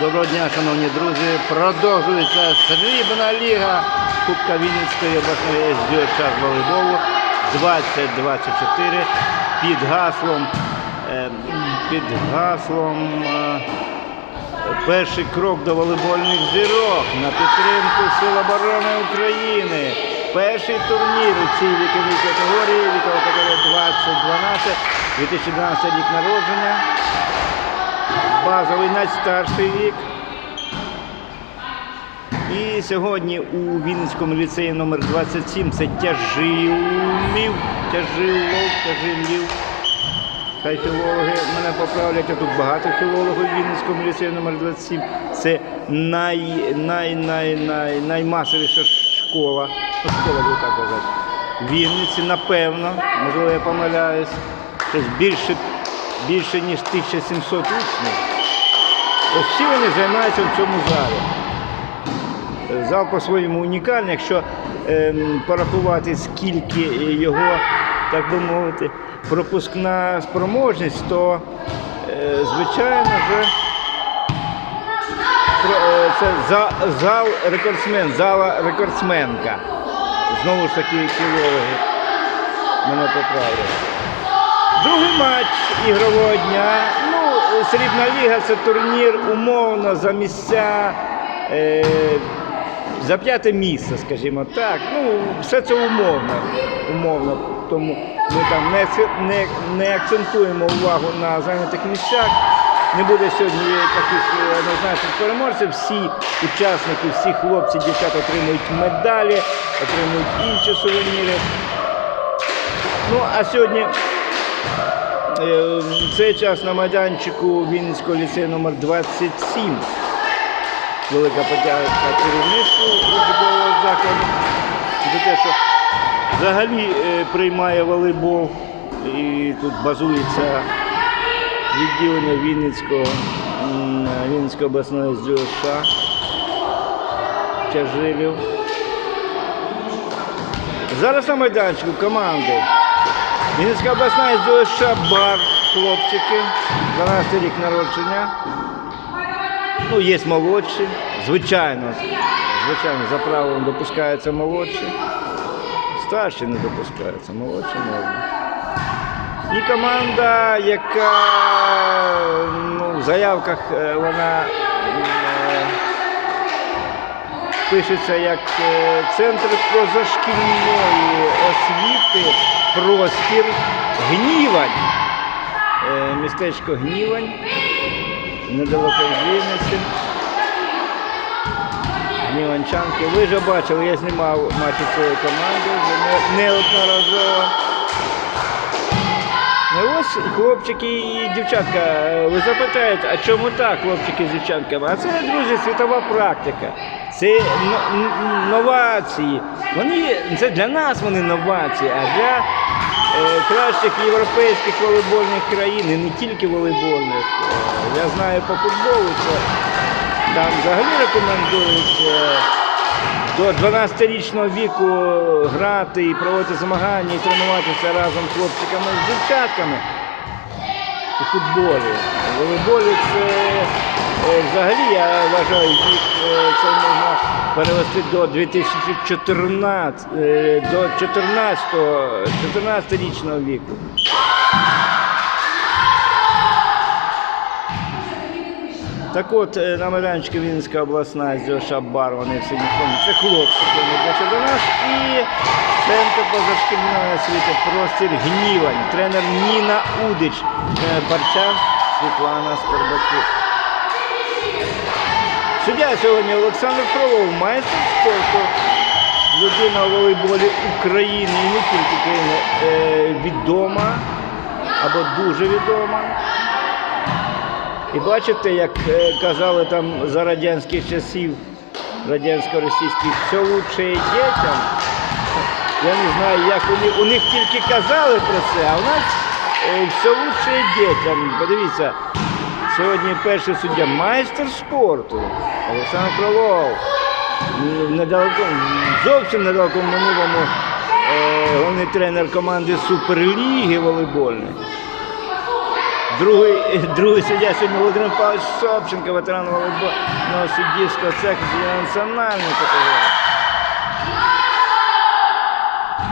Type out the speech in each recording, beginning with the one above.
Доброго дня, шановні друзі. Продовжується срібна ліга Кубка Вінницької обласної СДО час волейболу 2024 під гаслом е, під гаслом е, перший крок до волейбольних зірок на підтримку Сил оборони України. Перший турнір у цій віковій категорії, вікова категорія 2012, 2012 рік народження. Базовий найстарший вік. І сьогодні у Вінницькому ліцеї номер 27 це тяжилів, тяжилов, тяжилів. Хай філологи мене поправлять, а тут багато філологів у Вінницькому ліцеї номер 27. Це най, най, най, най, наймасовіша школа. Ну, школа буду так казати. В Вінниці, напевно, можливо, я помиляюсь. Щось більше, більше ніж 1700 учнів. Ось всі вони займаються в цьому залі. Зал по-своєму унікальний, якщо ем, порахувати, скільки його, так би мовити, пропускна спроможність, то е, звичайно ж про- е, це за, зал рекордсмен, зала рекордсменка. Знову ж таки, філологи мене поправили. Другий матч ігрового дня. Ну, Срібна ліга це турнір умовно за місця. Е, за п'яте місце, скажімо так. Ну, все це умовно. умовно. Тому ми там не, не, не акцентуємо увагу на зайнятих місцях. Не буде сьогодні таких е, однозначних переможців. Всі учасники, всі хлопці, дівчата отримують медалі, отримують інші сувеніри. Ну, а сьогодні в цей час на майданчику Вінницького ліцею номер 27 велика подяка керівництву учбового закладу за те, що взагалі е, приймає волейбол і тут базується відділення Вінницького, Вінницької обласної ЗДОШ Тяжилів. Зараз на майданчику команди. Вінницька обласна СДО Бар, хлопчики, 12 рік народження. Ну, є молодші, звичайно, звичайно, за правилом допускаються молодші. Старші не допускаються, молодші можна. І команда, яка ну, в заявках е, вона пишеться як е, центр позашкільної освіти, простір Гнівань. Е, Містечко Гнівань, недалеко від. Гніванчанки. Ви вже бачили, я знімав матчі цієї команди вже не- неодноразово. Ну, Ось хлопчики і дівчатка, е, ви запитаєте, а чому так, хлопчики з дівчатками? А це, друзі, світова практика. Це новації. Вони, це для нас вони новації, а для е, кращих європейських волейбольних країн, і не тільки волейбольних. Е, я знаю по футболу, це там взагалі рекомендують е, до 12-річного віку грати і проводити змагання і тренуватися разом з хлопчиками з дівчатками у футболі. У волейболі це е, взагалі я вважаю, вік е, це можна перевести до 2014 е, до 14 14-річного віку. Так от, е, на майданчику Вінницька обласна Зьоша Бар, вони всі ніхто Це хлопці, вони бачать до нас. І центр позашкільної освіти, простір Гнівань, тренер Ніна Удич, тренер Барчан Світлана Скорбаків. Суддя сьогодні Олександр Фролов, майстер спорту, людина у волейболі України і не тільки країни, е, відома або дуже відома. І бачите, як е, казали там за радянських часів, радянсько-російських, все лучше дітям. Я не знаю, як вони, у них тільки казали про це, а у нас е, все лучше дітям. Подивіться, сьогодні перший суддя майстер спорту Олександр Кролов. Недалеко, зовсім недалеко минулому е, головний тренер команди Суперліги волейбольної. Другий, другий суддя сьогодні Володимир Павлович Собченко, ветеран волейбольного суддівського цеху з національної категорії.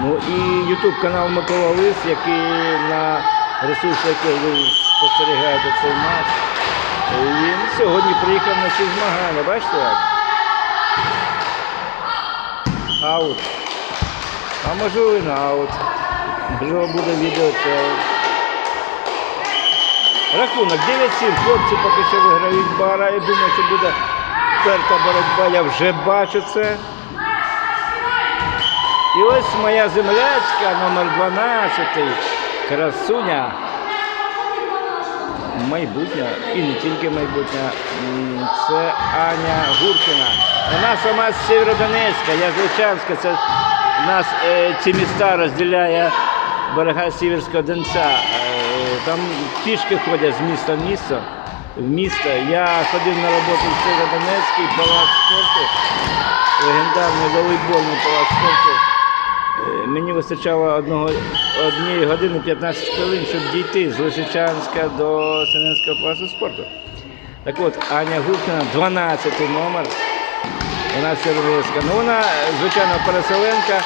Ну і Ютуб канал Микола Лис, який на ресурсі, який ви спостерігаєте цей матч. Він сьогодні приїхав на ці змагання. Бачите як? Аут. А можливо і на аут. Можливо буде відео челендж. Рахунок 9-7. Хлопці поки що виграють бара. Я думаю, що буде перта боротьба. Я вже бачу це. І ось моя землячка номер 12, красуня. Майбутня і не тільки майбутня. Це Аня Гуркіна. Вона сама з Сєвєродонецька, я з. Це нас е, ці міста розділяє берега Сіверського Донця. Там пішки ходять з міста в місто. В місто. Я ходив на роботу в Сєвєродонецький палац спорту, легендарний волейбольний палац спорту. Е, Мені вистачало одного, однієї години 15 хвилин, щоб дійти з Лисичанська до Синенського палацу спорту. Так от, Аня Гуркіна, 12 номер. Вона Сєвєродонецька. Ну вона, звичайно, переселенка.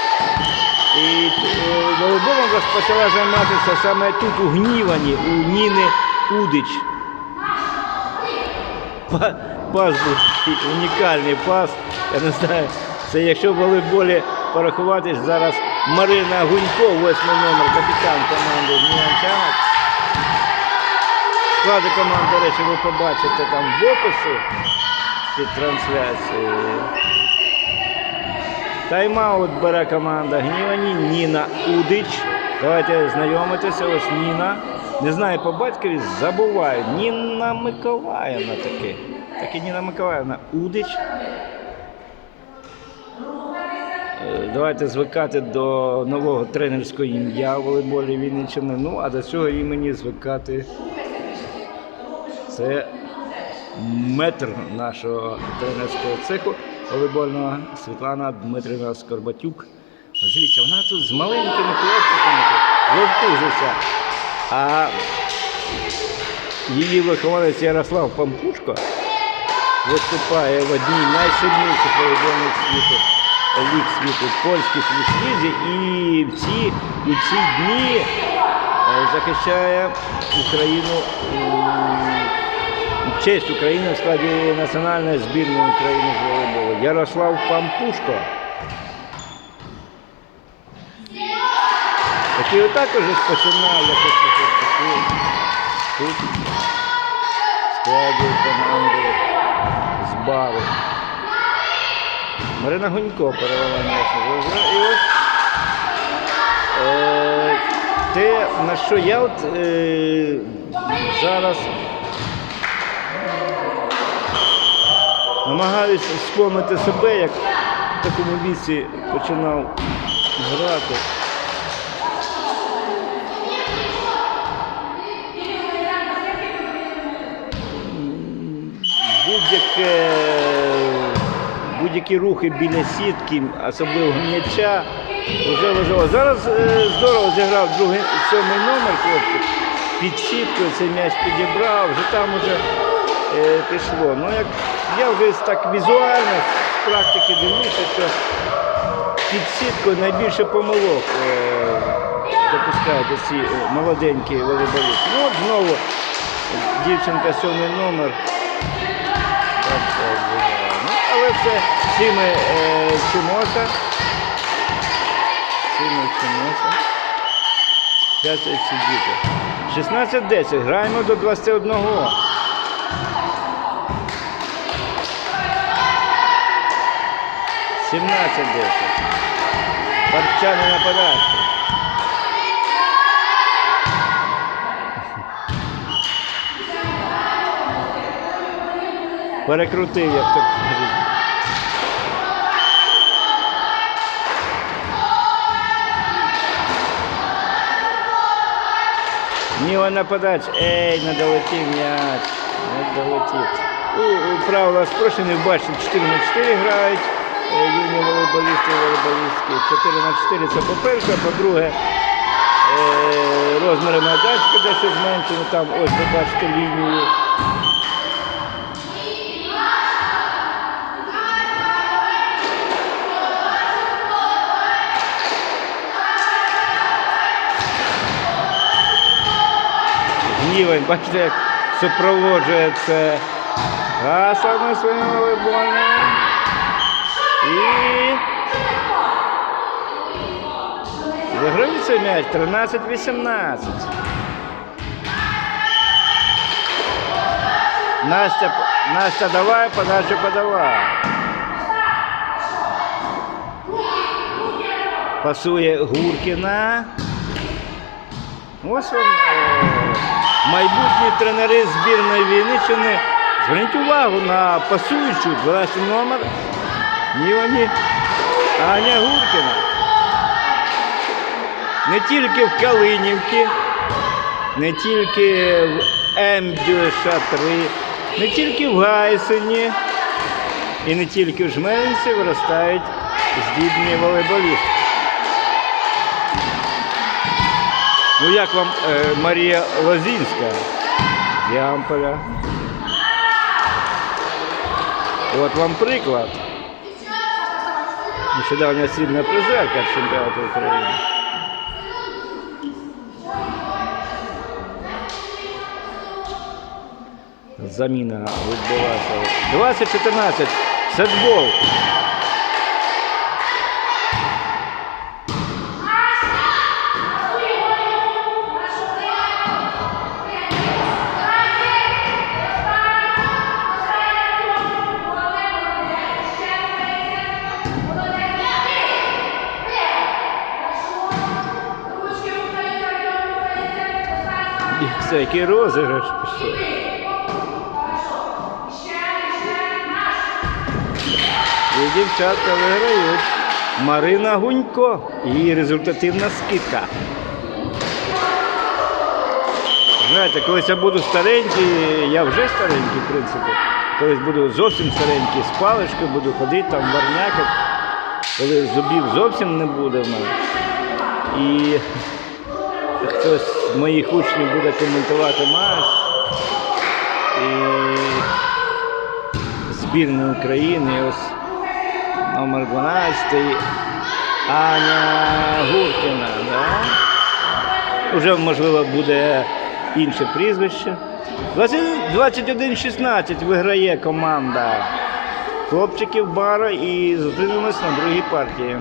І е, волейболом розпочала займатися саме тут, у Гнівані, у Ніни Удич. Па- Пас був унікальний пас. Я не знаю, це якщо в волейболі порахуватись, зараз Марина Гунько, восьмий номер, капітан команди Гніванчанок. Склади команд, до речі, ви побачите там в описі під трансляцією. Тайм-аут бере команда Гнівані Ніна Удич. Давайте знайомитися. Ось Ніна. Не знаю по батькові, забуваю. Ніна Миколаївна таки. Таки Ніна Миколаївна Удич. Е, Давайте звикати до нового тренерського ім'я в волейболі Вінниччини. Ну, а до цього імені звикати. Це метр нашого тренерського цеху волейбольного Світлана Дмитрівна Скорбатюк. Дивіться, вона тут з маленькими хлопчиками тут вовтузиться. А її вихованець Ярослав Пампушко виступає в одній найсильніших волейбольних світу, ліг світу, польських ліг і в ці, у ці дні е, захищає Україну честь України в складі національної збірної України з волейболу. Ярослав Пампушко. Який отакож починав якось таку тут складі команди з бару. Марина Гунько перевела м'яч. І ось е, те, на що я от е, зараз намагаюся вспомнити себе, як в такому віці починав грати. Будь-яке, будь-які рухи біля сітки, особливо м'яча, вже важливо. Зараз е, здорово зіграв другий сьомий номер хлопчик. Під сіткою цей м'яч підібрав, вже там вже е, пішло. Ну, як я вже так візуально з практики дивлюся, що під сіткою найбільше помилок е, допускають ці е, молоденькі волейболісти. Ну от знову дівчинка сьомий номер. Ну, але це всі ми е, вчимося. Всі ми вчимося. Зараз ці діти. 16-10. Граємо до 21. Сімнадцять десять. Парчани нападають. Перекрутив, як то кажуть. Ніла на подачі. Ей, не долетів м'яч. Не долетів. Правила спрощені, бачите, 4 на 4 грають. Е, Юні волейболісти і волейболістки. 4 на 4 це по-перше, по-друге, Е, розміри майданчика дещо зменшені, там ось ви бачите лінію. Гнівень, бачите, як супроводжує це гасами своїми волейбольними. І виграють цей м'яч 13-18. Настя, Настя, давай, подачу подавай. Пасує Гуркіна. Ось він, е, майбутні тренери збірної Вінниччини. Зверніть увагу на пасуючу 12 номер Нівані Аня Гуркіна. Не тільки в Калинівці, не тільки в МДШ-3, не тільки в Гайсині і не тільки в Жмеринці виростають здібні волейболісти. Ну як вам е, Марія Лозінська Ямполя? От вам приклад. Нещодавня срібна призерка чемпіонату України. Заміна відбулася. 20-14. Сетбол. Все, який розіграш. І дівчатка виграють. Марина Гунько і результативна скидка. Знаєте, колись я буду старенький, я вже старенький, в принципі. Колись буду зовсім старенький, з паличкою буду ходити там варнякати, коли зубів зовсім не буде в мене. І хтось з моїх учнів буде коментувати матч. І збірної України. Ось номер 12 Аня Гуркіна. Да? Уже, можливо, буде інше прізвище. 20 21-16 виграє команда хлопчиків бара і зустрінемось на другій партії.